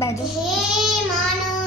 বাজে হে মানব